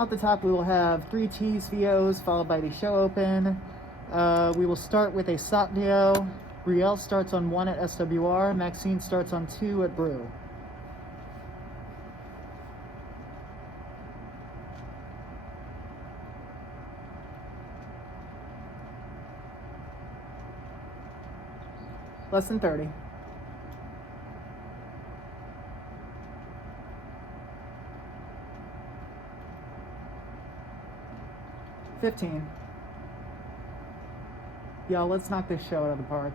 At the top, we will have 3 tease VOs followed by the show open. We will start with a SOT VO. Riel starts on 1 at SWR. Maxine starts on 2 at Brew. Less than 30. $15. Yo, let's knock this show out of the park.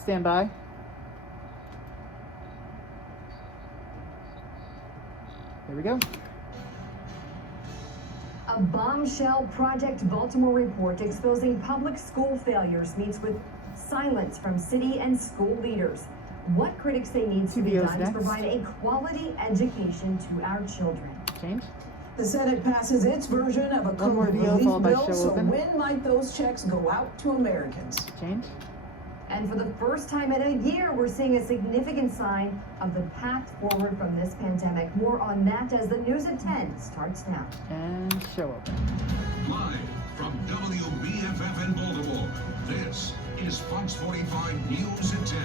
Stand by. There we go. A bombshell Project Baltimore report exposing public school failures meets with silence from city and school leaders. What critics say needs to be done to provide a quality education to our children. Change. The Senate passes its version of a COVID relief bill, so when might those checks go out to Americans? Change. And for the first time in a year, we're seeing a significant sign of the path forward from this pandemic. More on that as the News at 10 starts now. And show open. Live from WBFF in Baltimore, this is Fox 45 News at 10.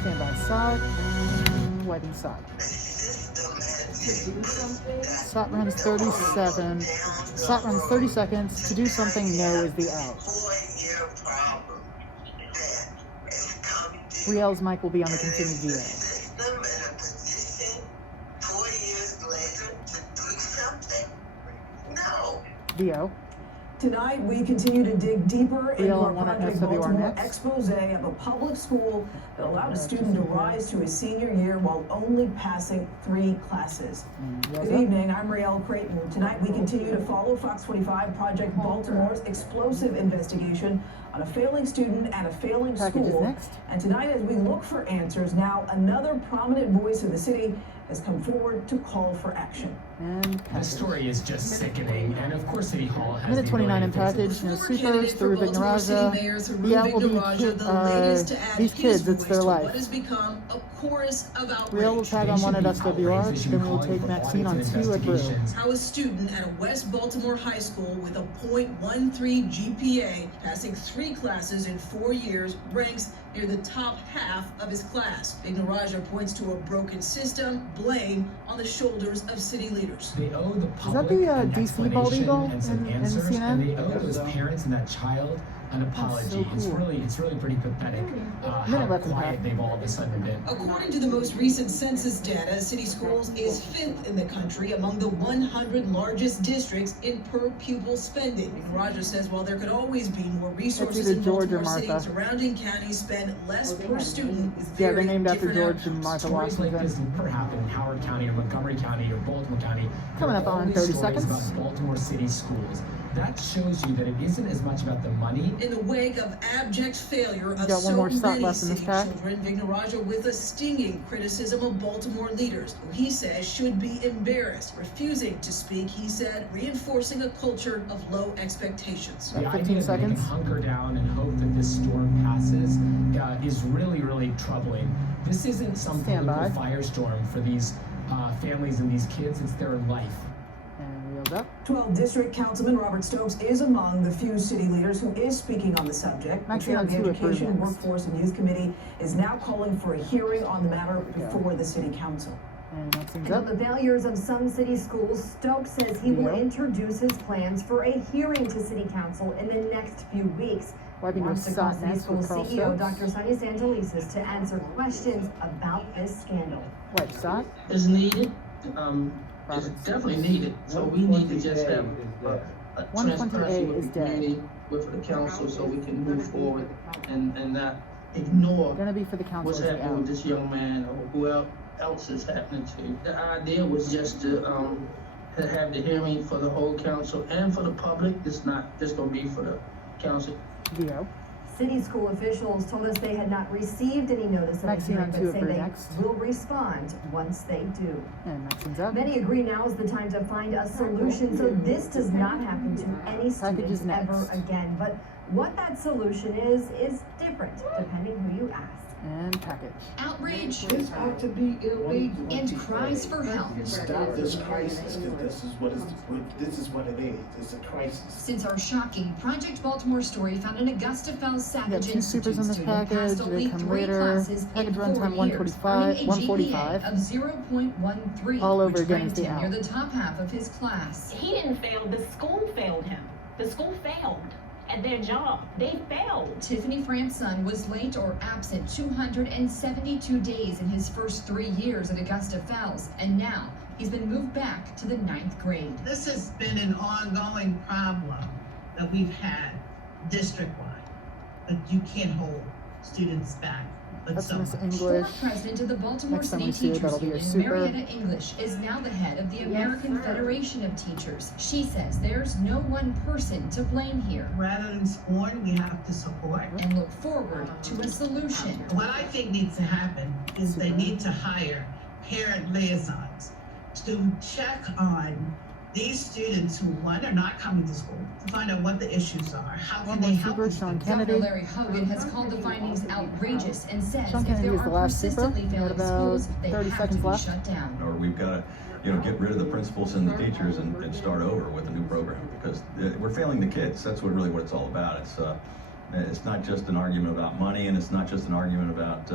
Stand by SOT and wiping SOT. SOT runs 37. SOT runs 30 seconds. To do something, no is the out. Riel's mic will be on the continued VO. Tonight, we continue to dig deeper into our Project Baltimore expose of a public school that allowed a student to rise to his senior year while only passing 3 classes. Good evening, I'm Riel Creighton. Tonight, we continue to follow Fox 45 Project Baltimore's explosive investigation on a failing student and a failing school. And tonight, as we look for answers, now another prominent voice of the city has come forward to call for action. This story is just sickening, and of course City Hall has Minute 29 in package, no sweepers through Vignaraja. The out will be these kids, it's their life. Riel will tag on 1 at SWR, then we will take Maxine on 2 at Brew. How a student at a West Baltimore high school with a .13 GPA, passing 3 classes in 4 years, ranks near the top half of his class. Vignaraja points to a broken system, blame on the shoulders of city leaders. They owe the public an explanation and some answers, and they owe those parents and that child an apology. It's really pretty pathetic how quiet they've all of a sudden been. According to the most recent census data, city schools is 5th in the country among the 100 largest districts in per pupil spending. Vignaraja says while there could always be more resources in Baltimore City and surrounding counties spend less per student with very they're named after George and Martha Stories Washington. like this never happen in Howard County or Montgomery County or Baltimore County. Coming up on 30 seconds. About Baltimore City schools. That shows you that it isn't as much about the money. In the wake of abject failure of got so one more many left in this city pack. children, Vignaraja with a stinging criticism of Baltimore leaders, who he says should be embarrassed. Refusing to speak, he said, reinforcing a culture of low expectations. The idea that they can hunker down and hope that this storm passes is really troubling. This isn't some political firestorm for these families and these kids. It's their life. 12th District Councilman Robert Stokes is among the few city leaders who is speaking on the subject. The chair of the Education, Workforce, and Youth Committee is now calling for a hearing on the matter before the City Council. And on the failures of some city schools, Stokes says he will introduce his plans for a hearing to City Council in the next few weeks. Wants City School CEO Dr. Sonia Santelises to answer questions about this scandal. What, SOT? Is needed. It's definitely needed. So we need to just have a transparency with the community, with the council, so we can move forward and not ignore what's happening with this young man or who else is happening to. The idea was just to have the hearing for the whole council and for the public. It's not just going to be for the council. City school officials told us they had not received any notice of the hearing, but say they will respond once they do. Many agree now is the time to find a solution so this does not happen to any students ever again. But what that solution is different depending who you ask. And package. Outrage This ought to be illegal. and cries for help. Stop this crisis, because this is what it is. It's a crisis. Since our shocking Project Baltimore story found an Augusta Falls We got Savage 2 supers in this student package. passed They only come 3 later. classes in Package 4 runtime years, earning a 145. GPA of 0.13, All over which again ranked is the him near out. the top half of his class. He didn't fail, the school failed him. The school failed at their job. They failed. Tiffany France's son was late or absent 272 days in his first 3 years at Augusta Falls, and now he's been moved back to the 9th grade. This has been an ongoing problem that we've had district-wide, but you can't hold students back. That's Miss Former English. president of the Baltimore Next time City we see her, Teachers that'll be your Union, super. Marietta English, is now the head of the American Federation of Teachers. She says there's no one person to blame here Rather than scorn, we have to support. and look forward to a solution. What I think needs to happen is they need to hire parent liaisons to check on these students who, one, are not coming to school, to find out what the issues are. How One can they more help super, these Sean students? Kennedy. Governor Larry Hogan has called the findings outrageous and says Sean if Kennedy there is the are last super. persistently We got failing about schools, they 30 have seconds to be left. shut down. Or we've got to, get rid of the principals and the teachers and start over with a new program, because we're failing the kids. That's what it's all about. It's not just an argument about money, and it's not just an argument about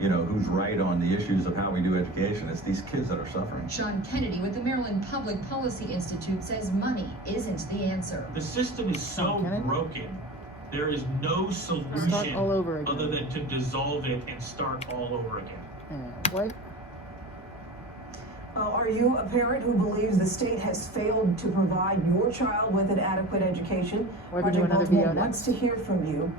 who's right on the issues of how we do education. It's these kids that are suffering. Sean Kennedy with the Maryland Public Policy Institute says money isn't the answer. The system is so broken. There is no solution Start all over again. other than to dissolve it and start all over again. And white. Are you a parent who believes the state has failed to provide your child with an adequate education? Why we do Project another Baltimore video wants next? to hear from you.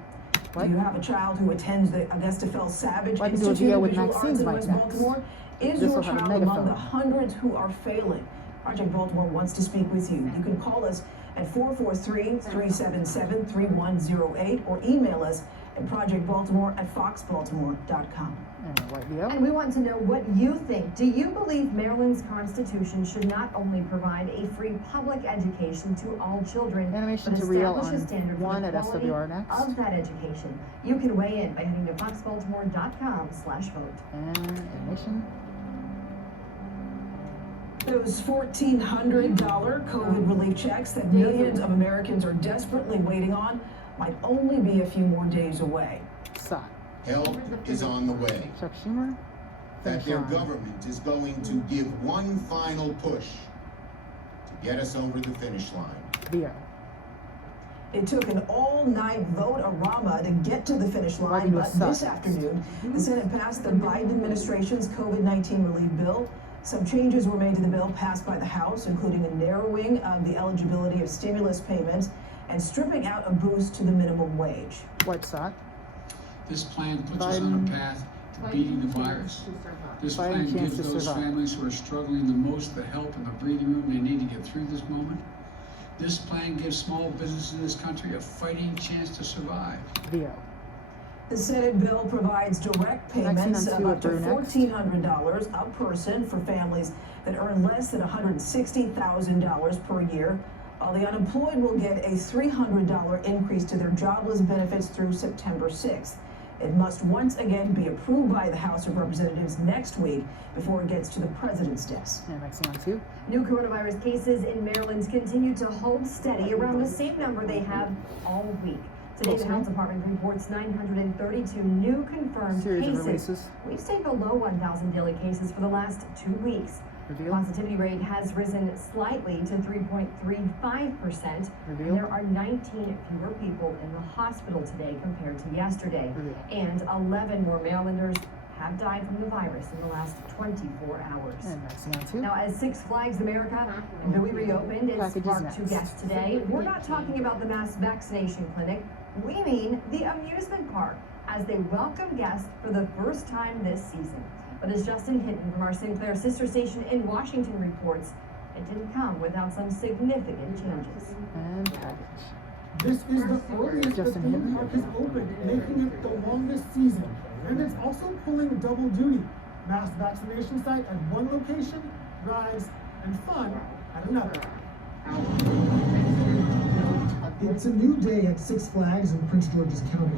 What? Do you have a child who attends the Augusta Falls Savage Why we do a Institute video of with Visual Maxine's Arts in mic West next? Baltimore? Is This your will have a child among megaphone. the hundreds who are failing? Project Baltimore wants to speak with you. You can call us at 443-377-3108 or email us at projectbaltimore@foxbaltimore.com. And white video. And we want to know what you think. Do you believe Maryland's Constitution should not only provide a free public education to all children, Animation but to reel establish a on standard for 1 the at quality SWR next. of that education? You can weigh in by heading to foxbaltimore.com/vote. And animation. Those $1,400 COVID relief checks that millions of Americans are desperately waiting on might only be a few more days away. Sock. Help is on the way. Chuck Schumer. That their Finish line. government is going to give one final push to get us over the finish line. Video. It took an all-night vote-a-rama to get to the finish line, Writing but with suck. this afternoon, the Senate passed the Biden administration's COVID-19 relief bill. Some changes were made to the bill passed by the House, including a narrowing of the eligibility of stimulus payments and stripping out a boost to the minimum wage. White sock. This plan puts us on a path to beating the virus. This plan gives those families who are struggling the most the help and the breathing room they need to get through this moment. This plan gives small businesses in this country a fighting chance to survive. Video. The Senate bill provides direct payments of up to Next. $1,400 a person for families that earn less than $160,000 per year, while the unemployed will get a $300 increase to their jobless benefits through September 6th. It must once again be approved by the House of Representatives next week before it gets to the president's desk. And vaccine on 2. New coronavirus cases in Maryland continue to hold steady around the same number they have all week. Today, the Health Department reports 932 new confirmed Series of cases. releases. We've stayed below 1,000 daily cases for the last 2 weeks. Reveal. Positivity rate has risen slightly to 3.35%. Reveal. And there are 19 fewer people in the hospital today compared to yesterday. Reveal. And 11 more Marylanders have died from the virus in the last 24 hours. And vaccine on 2. Now, as Six Flags America and Bowie reopened its Packages Park next. 2 guests today, we're not talking about the mass vaccination clinic. We mean the amusement park, as they welcome guests for the first time this season. But as Justin Hinton from our Sinclair sister station in Washington reports, it didn't come without some significant changes. And package. This is the earliest the Justin theme Hinton. park is open, making it the longest season. And it's also pulling double duty. Mass vaccination site at one location, rides, and fun at another. It's a new day at Six Flags in Prince George's County.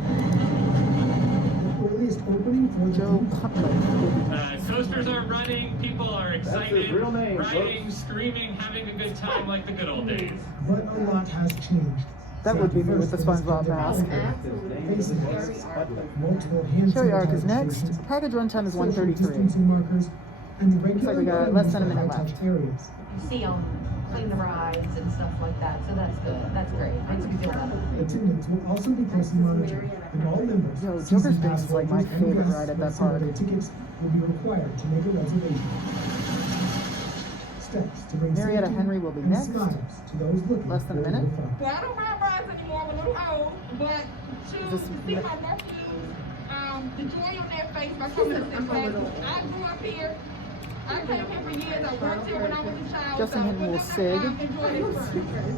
earliest opening for the Joe team. Putler. Toasters are running, people are excited, real name, riding, screaming, having a good time like the good old days. But a lot has changed. That would be me with the SpongeBob mask. Sherry Arc is next. Package runtime is 133. Looks like we got less than a minute left. You see them clean the rides and stuff like that, so that's good. That's great. Makes me feel better. Attendance will also be closely monitored, and all members. Yo, Joker's Base is like my favorite ride at that park. Tickets will be required to make a reservation. Steps to bring Marietta safety Henry will be and next. smiles to those looking Less than a minute. for fun. Well, I don't ride rides anymore. I'm a little old, but to see my nephews, the joy on their face by coming to Six Flags. I grew up here. I came here for years. I worked here when I was a child. Justin so Hinton will sig.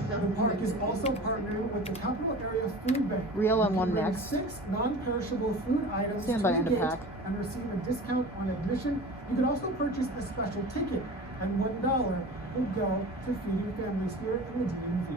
The park is also partnering with the Capital Area Food Bank. Riel on one You can bring next. 6 non-perishable food items Stand to by the end of gate pack. and receive a discount on admission. You can also purchase a special ticket, and $1 will go to feeding families here in the DMV.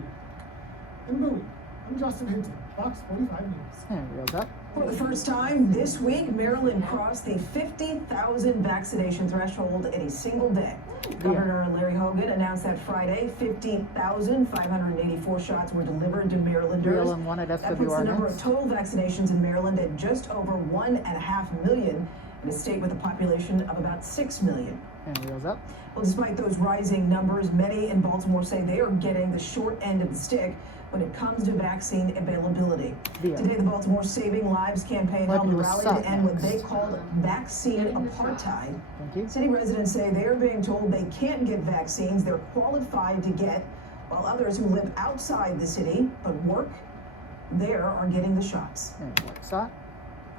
In Bowie, I'm Justin Hinton, Fox 45 News. And Riel's up. For the first time this week, Maryland crossed the 50,000 vaccination threshold in a single day. Governor Larry Hogan announced that Friday 50,584 shots were delivered to Marylanders. Riel on one at That puts the SWR number of next. total vaccinations in Maryland at just over 1.5 million in a state with a population of about 6 million. And Riel's up. Well, despite those rising numbers, many in Baltimore say they are getting the short end of the stick when it comes to vaccine availability. Today, the Baltimore Saving Lives campaign held a rally to end what they called vaccine apartheid. City residents say they are being told they can't get vaccines they're qualified to get, while others who live outside the city but work there are getting the shots. Sot.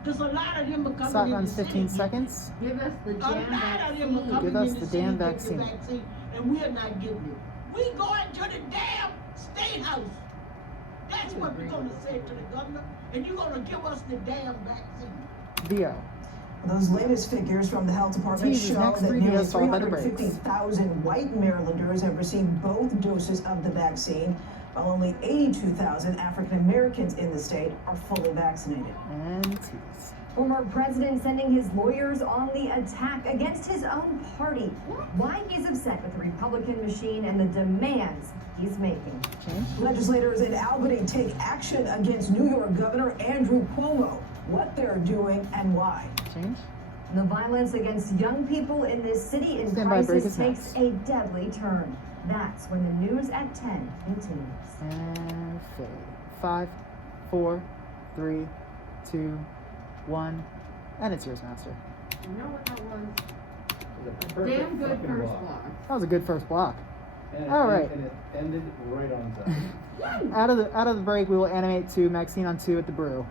Because a lot of them are coming Sot in runs the 15 city. seconds. Give us the damn vaccine. Give us the damn vaccine. And we're not getting it. We going to the damn state house. That's what we're going to say to the governor. And you're going to give us the damn vaccine. Vio. Those latest figures from the health department Tease is show next, that 3 nearly Ds followed by the breaks. 350,000 white Marylanders have received both doses of the vaccine, while only 82,000 African Americans in the state are fully vaccinated. And tease. Former president sending his lawyers on the attack against his own party. Why he's upset with the Republican machine and the demands he's making. Legislators in Albany take action against New York Governor Andrew Cuomo. What they're doing and why. The violence against young people in this city in Stand by, break crisis is takes a deadly turn. That's when the news at 10 continues. And fade. 5, 4, 3, 2, 1. And it's yours, Master. You know what that was? Damn good first block. That was a good first block. And All right. And it ended right on time. Out of the break, we will animate to Maxine on 2 at the brew.